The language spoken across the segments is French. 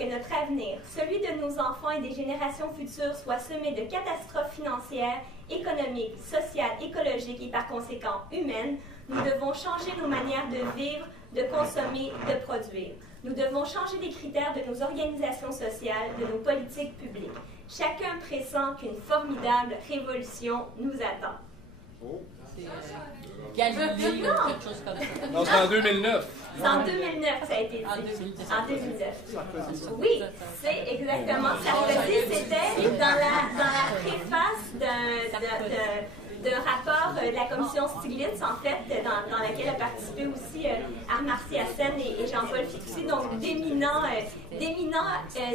que notre avenir, celui de nos enfants et des générations futures, soit semé de catastrophes financières, économiques, sociales, écologiques et par conséquent humaines, nous devons changer nos manières de vivre, de consommer, de produire. Nous devons changer les critères de nos organisations sociales, de nos politiques publiques. Chacun pressent qu'une formidable révolution nous attend. Oh. Galilée ou quelque chose comme ça. Non, c'est en 2009. C'est en 2009, ça a été dit. En 2009. Oui, c'est exactement ça. C'était dans la préface d'un rapport de la commission Stiglitz, en fait, dans laquelle a participé aussi Amartya Sen et Jean-Paul Fitoussi, donc d'éminents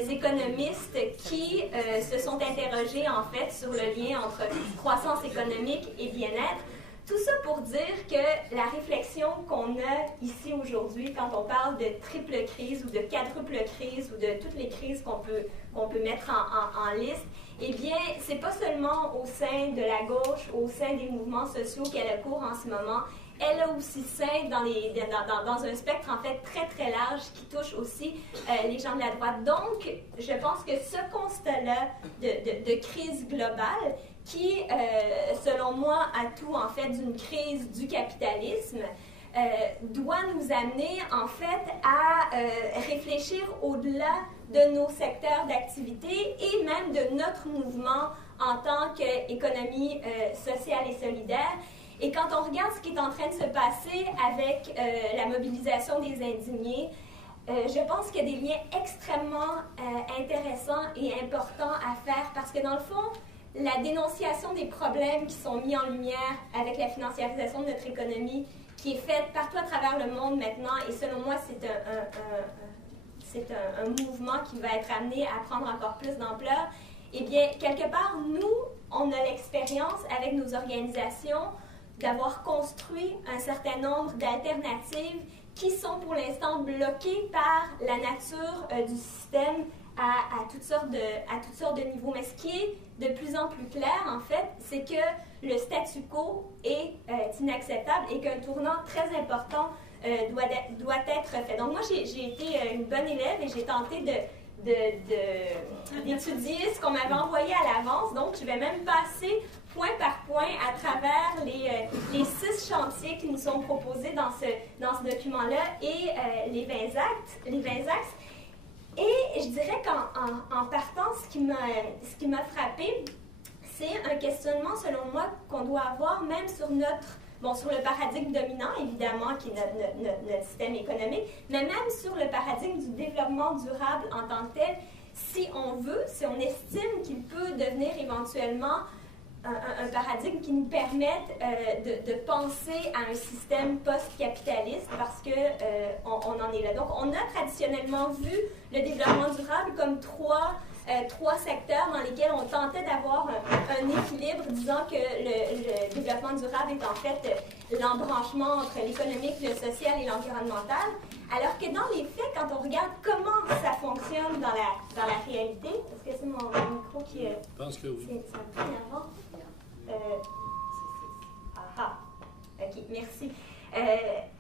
économistes qui se sont interrogés, en fait, sur le lien entre croissance économique et bien-être. Tout ça pour dire que la réflexion qu'on a ici aujourd'hui, quand on parle de triple crise ou de quadruple crise ou de toutes les crises qu'on peut mettre en liste, eh bien, c'est pas seulement au sein de la gauche, au sein des mouvements sociaux qu'elle a cours en ce moment. Elle a aussi sein dans un spectre, en fait, très, très large qui touche aussi les gens de la droite. Donc, je pense que ce constat-là de crise globale, qui, selon moi, a tout, en fait, d'une crise du capitalisme, doit nous amener, en fait, à réfléchir au-delà de nos secteurs d'activité et même de notre mouvement en tant qu'économie sociale et solidaire. Et quand on regarde ce qui est en train de se passer avec la mobilisation des indignés, je pense qu'il y a des liens extrêmement intéressants et importants à faire parce que, dans le fond, la dénonciation des problèmes qui sont mis en lumière avec la financiarisation de notre économie, qui est faite partout à travers le monde maintenant, et selon moi, c'est un mouvement qui va être amené à prendre encore plus d'ampleur, eh bien, quelque part, nous, on a l'expérience avec nos organisations d'avoir construit un certain nombre d'alternatives qui sont pour l'instant bloquées par la nature du système à toutes sortes de niveaux. Mais ce qui est de plus en plus clair, en fait, c'est que le statu quo est inacceptable et qu'un tournant très important doit être fait. Donc moi, j'ai été une bonne élève et j'ai tenté d'étudier ce qu'on m'avait envoyé à l'avance. Donc, je vais même passer point par point à travers les 6 chantiers qui nous sont proposés dans ce document-là et les 20 axes. Et je dirais qu'en partant, ce qui m'a frappé, c'est un questionnement, selon moi, qu'on doit avoir même sur sur le paradigme dominant, évidemment, qui est notre système économique, mais même sur le paradigme du développement durable en tant que tel, si on estime qu'il peut devenir éventuellement un paradigme qui nous permette de penser à un système post-capitaliste parce qu'on en est là. Donc, on a traditionnellement vu le développement durable comme trois secteurs dans lesquels on tentait d'avoir un équilibre, disant que le développement durable est en fait l'embranchement entre l'économique, le social et l'environnemental, alors que dans les faits, quand on regarde comment ça fonctionne dans la réalité, est-ce que c'est mon micro qui est... Je pense que oui. C'est un peu avant. OK, merci.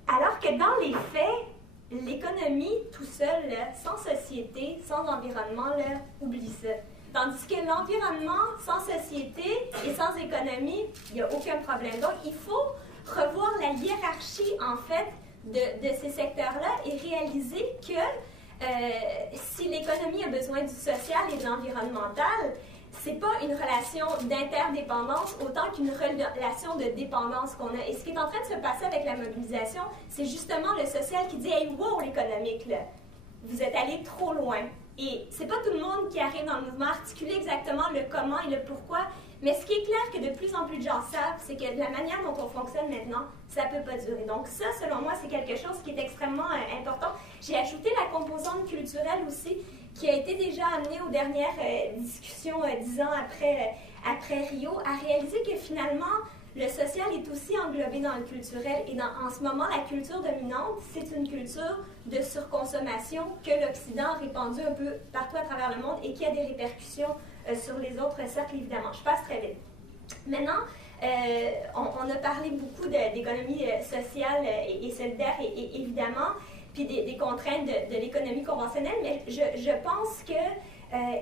Alors que dans les faits, l'économie tout seul, là, sans société, sans environnement, là, oublie ça. Tandis que l'environnement, sans société et sans économie, il n'y a aucun problème. Donc, il faut revoir la hiérarchie, en fait, de ces secteurs-là et réaliser que si l'économie a besoin du social et de l'environnemental, c'est pas une relation d'interdépendance autant qu'une relation de dépendance qu'on a. Et ce qui est en train de se passer avec la mobilisation, c'est justement le social qui dit « Hey, wow, l'économique, là, vous êtes allé trop loin. » Et c'est pas tout le monde qui arrive dans le mouvement à articuler exactement le comment et le pourquoi, mais ce qui est clair que de plus en plus de gens savent, c'est que de la manière dont on fonctionne maintenant, ça peut pas durer. Donc ça, selon moi, c'est quelque chose qui est extrêmement important. J'ai ajouté la composante culturelle aussi, qui a été déjà amenée aux dernières discussions 10 ans après Rio, à réaliser que finalement, le social est aussi englobé dans le culturel. Et en ce moment, la culture dominante, c'est une culture de surconsommation que l'Occident a répandue un peu partout à travers le monde et qui a des répercussions sur les autres cercles, évidemment. Je passe très vite. Maintenant, on a parlé beaucoup d'économie sociale et solidaire, et évidemment, puis des contraintes de l'économie conventionnelle, mais je pense que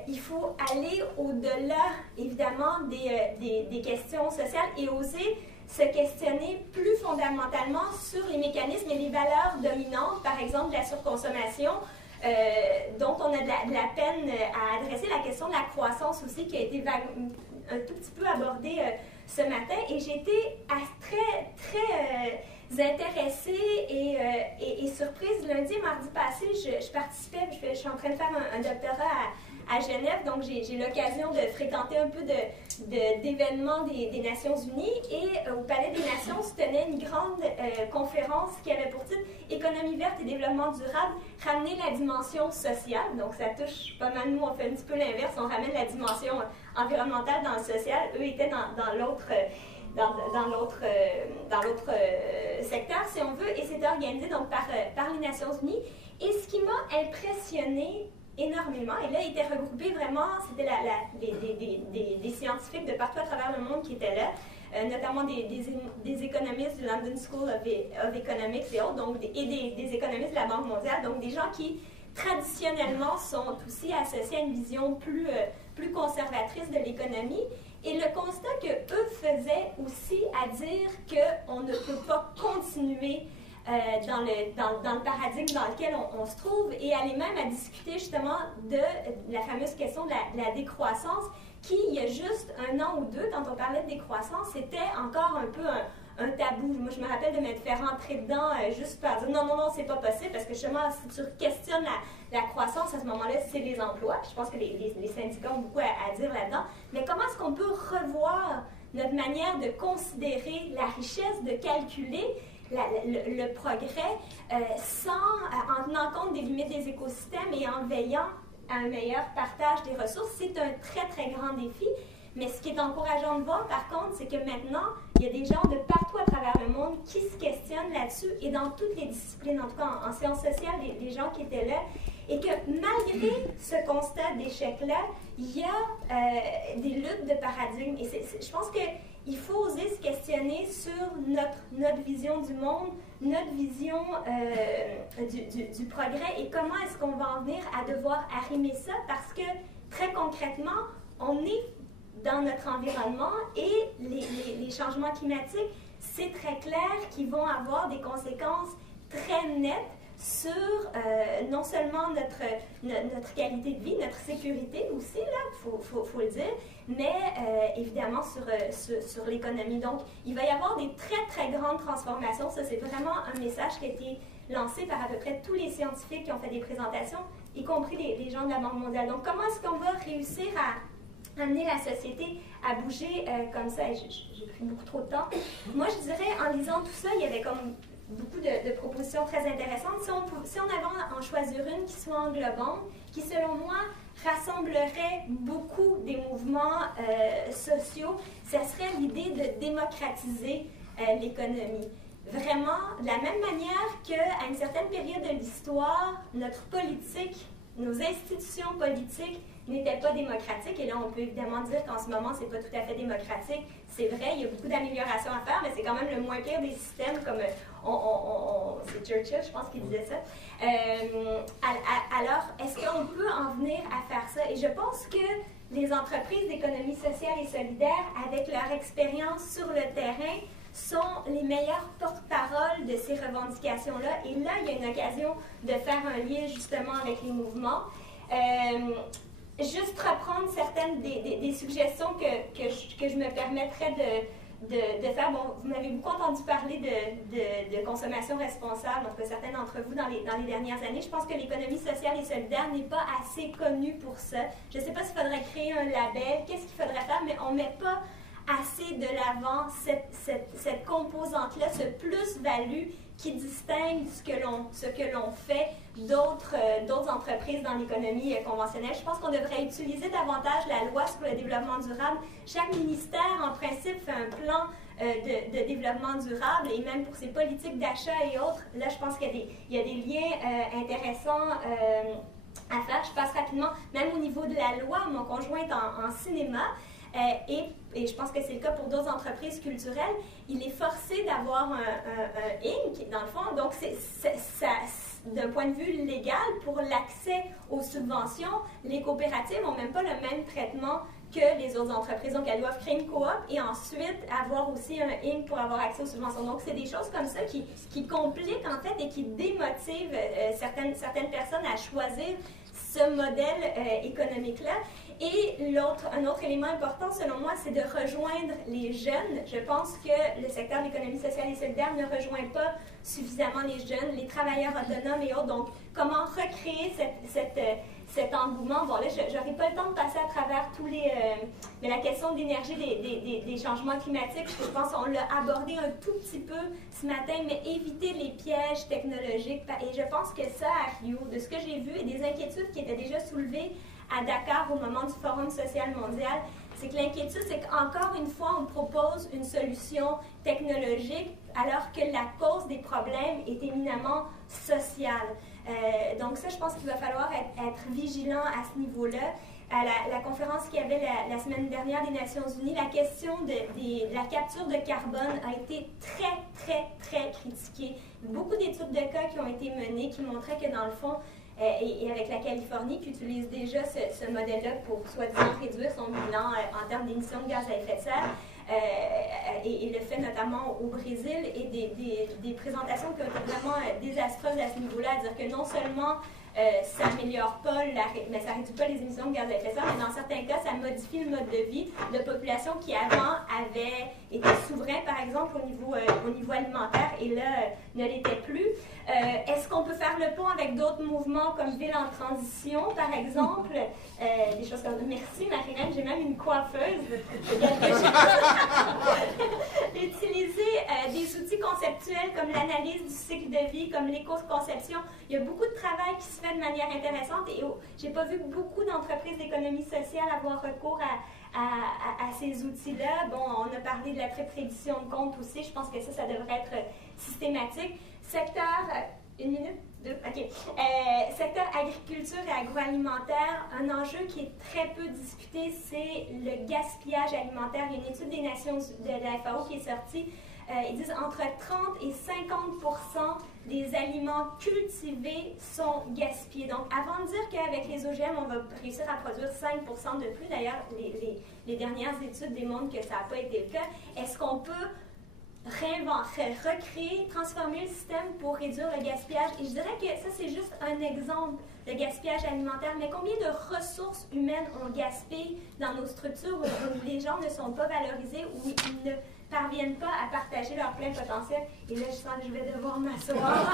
il faut aller au-delà, évidemment, des questions sociales et oser se questionner plus fondamentalement sur les mécanismes et les valeurs dominantes, par exemple de la surconsommation, dont on a de la peine à adresser, la question de la croissance aussi, qui a été un tout petit peu abordée ce matin. Et j'ai été très intéressée et surprise. Lundi et mardi passé, je participais, je suis en train de faire un doctorat à Genève, donc j'ai l'occasion de fréquenter un peu d'événements des Nations Unies, et au Palais des Nations se tenait une grande conférence qui avait pour titre « Économie verte et développement durable, ramener la dimension sociale ». Donc ça touche pas mal, nous on fait un petit peu l'inverse, on ramène la dimension environnementale dans le social, eux étaient dans l'autre secteur, si on veut, et c'était organisé donc par les Nations Unies. Et ce qui m'a impressionnée énormément, et là, il était regroupé vraiment, c'était des scientifiques de partout à travers le monde qui étaient là, notamment des économistes du London School of Economics et autres, donc, et des économistes de la Banque mondiale, donc des gens qui, traditionnellement, sont aussi associés à une vision plus conservatrice de l'économie. Et le constat qu'eux faisaient aussi à dire qu'on ne peut pas continuer dans le paradigme dans lequel on se trouve, et aller même à discuter justement de la fameuse question de la décroissance, qui, il y a juste 1 an ou 2, quand on parlait de décroissance, c'était encore un peu un tabou. Moi, je me rappelle de m'être fait rentrer dedans juste par dire non, c'est pas possible, parce que justement, si tu questionnes la croissance, à ce moment-là, c'est les emplois. Je pense que les syndicats ont beaucoup à dire là-dedans. Mais comment est-ce qu'on peut revoir notre manière de considérer la richesse, de calculer le progrès en tenant compte des limites des écosystèmes et en veillant à un meilleur partage des ressources? C'est un très, très grand défi. Mais ce qui est encourageant de voir, par contre, c'est que maintenant, il y a des gens de partout à travers le monde qui se questionnent là-dessus, et dans toutes les disciplines, en tout cas en sciences sociales, des gens qui étaient là, et que malgré ce constat d'échec-là, il y a des luttes de paradigme. Et je pense qu'il faut oser se questionner sur notre vision du monde, notre vision du progrès, et comment est-ce qu'on va en venir à devoir arrimer ça, parce que très concrètement, on est dans notre environnement, et les changements climatiques, c'est très clair qu'ils vont avoir des conséquences très nettes sur non seulement notre qualité de vie, notre sécurité aussi, là, faut le dire, mais évidemment sur l'économie. Donc, il va y avoir des très, très grandes transformations. Ça, c'est vraiment un message qui a été lancé par à peu près tous les scientifiques qui ont fait des présentations, y compris les gens de la Banque mondiale. Donc, comment est-ce qu'on va réussir à amener la société à bouger comme ça? J'ai pris beaucoup trop de temps. Moi, je dirais, en lisant tout ça, il y avait comme beaucoup de propositions très intéressantes. Si on avait à en choisir une qui soit englobante, qui, selon moi, rassemblerait beaucoup des mouvements sociaux, ça serait l'idée de démocratiser l'économie. Vraiment, de la même manière qu'à une certaine période de l'histoire, notre politique, nos institutions politiques n'étaient pas démocratiques, et là on peut évidemment dire qu'en ce moment c'est pas tout à fait démocratique, c'est vrai, il y a beaucoup d'améliorations à faire, mais c'est quand même le moins pire des systèmes, comme c'est Churchill, je pense, qui disait ça. Alors, est-ce qu'on peut en venir à faire ça? Et je pense que les entreprises d'économie sociale et solidaire, avec leur expérience sur le terrain, sont les meilleurs porte-parole de ces revendications-là. Et là, il y a une occasion de faire un lien justement avec les mouvements. Juste reprendre certaines des suggestions que je me permettrais de faire. Bon, vous m'avez beaucoup entendu parler de consommation responsable, en tout cas certains d'entre vous dans les dernières années. Je pense que l'économie sociale et solidaire n'est pas assez connue pour ça. Je ne sais pas s'il faudrait créer un label, qu'est-ce qu'il faudrait faire, mais on ne met pas assez de l'avant cette composante-là, ce plus-value qui distingue ce que l'on fait d'autres entreprises dans l'économie conventionnelle. Je pense qu'on devrait utiliser davantage la loi sur le développement durable. Chaque ministère, en principe, fait un plan de développement durable, et même pour ses politiques d'achat et autres. Là, je pense qu'il y a des liens intéressants à faire. Je passe rapidement, même au niveau de la loi. Mon conjoint est en cinéma. Et je pense que c'est le cas pour d'autres entreprises culturelles, il est forcé d'avoir un Inc. dans le fond. Donc, d'un point de vue légal, pour l'accès aux subventions, les coopératives n'ont même pas le même traitement que les autres entreprises. Donc, elles doivent créer une coop et ensuite avoir aussi un Inc. pour avoir accès aux subventions. Donc, c'est des choses comme ça qui compliquent, en fait, et qui démotivent certaines personnes à choisir ce modèle économique-là. Et un autre élément important, selon moi, c'est de rejoindre les jeunes. Je pense que le secteur de l'économie sociale et solidaire ne rejoint pas suffisamment les jeunes, les travailleurs autonomes et autres. Donc, comment recréer cet engouement? Bon, là, je n'aurai pas le temps de passer à travers mais la question de l'énergie, des changements climatiques, je pense qu'on l'a abordé un tout petit peu ce matin, mais éviter les pièges technologiques. Et je pense que ça, à Rio, de ce que j'ai vu et des inquiétudes qui étaient déjà soulevées à Dakar au moment du Forum social mondial, c'est que l'inquiétude, c'est qu'encore une fois, on propose une solution technologique alors que la cause des problèmes est éminemment sociale. Donc ça, je pense qu'il va falloir être vigilant à ce niveau-là. À la conférence qu'il y avait la semaine dernière des Nations Unies, la question de la capture de carbone a été très, très, très critiquée. Beaucoup d'études de cas qui ont été menées qui montraient que dans le fond, et avec la Californie qui utilise déjà ce modèle-là pour soi-disant réduire son bilan en termes d'émissions de gaz à effet de serre, et le fait notamment au Brésil, et des présentations qui ont été vraiment désastreuses à ce niveau-là, à dire que non seulement ça n'améliore pas, mais ça ne réduit pas les émissions de gaz à effet de serre, mais dans certains cas, ça modifie le mode de vie de populations qui avant avaient été souverains, par exemple, au niveau alimentaire, et là, ne l'étaient plus. Est-ce qu'on peut faire le pont avec d'autres mouvements comme Ville en transition, par exemple? Des choses comme ça. Merci, Marie-Reine, j'ai même une coiffeuse. Utiliser des outils conceptuels comme l'analyse du cycle de vie, comme l'éco-conception. Il y a beaucoup de travail qui se fait de manière intéressante et j'ai pas vu beaucoup d'entreprises d'économie sociale avoir recours à ces outils-là. Bon, on a parlé de la prédiction de compte aussi. Je pense que ça devrait être systématique. Secteur, une minute? Deux? OK. Secteur agriculture et agroalimentaire, un enjeu qui est très peu discuté, c'est le gaspillage alimentaire. Il y a une étude des Nations de la FAO qui est sortie. Ils disent entre 30 et 50% des aliments cultivés sont gaspillés. Donc, avant de dire qu'avec les OGM, on va réussir à produire 5% de plus, d'ailleurs, les dernières études démontrent que ça n'a pas été le cas, est-ce qu'on peut recréer, transformer le système pour réduire le gaspillage? Et je dirais que ça, c'est juste un exemple de gaspillage alimentaire, mais combien de ressources humaines on gaspille dans nos structures où les gens ne sont pas valorisés, où ils ne parviennent pas à partager leur plein potentiel? Et là, je sens que je vais devoir m'asseoir.